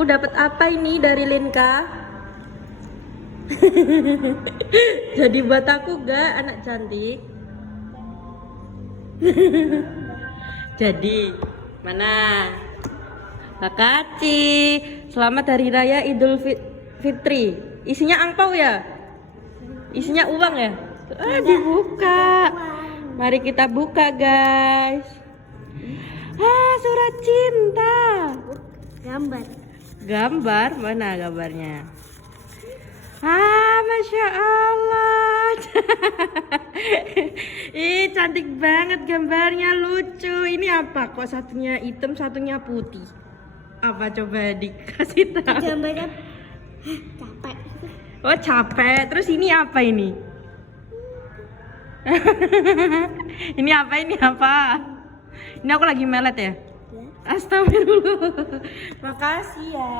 Aku dapat apa ini dari Linka? Jadi buat aku gak anak cantik? Jadi mana? Makasih. Selamat Hari Raya Idul Fitri. Isinya angpau ya? Isinya uang ya? Dibuka. Mari kita buka, guys. Surat cinta. Gambar mana gambarnya? Masya Allah. Ih, cantik banget gambarnya, lucu. Ini apa? Kok satunya hitam, satunya putih? Apa coba dikasih tahu? Gambarnya capek. Oh, capek. Terus ini apa ini? Ini apa? Ini apa? Ini aku lagi melet ya? Astagfirullah. Makasih ya.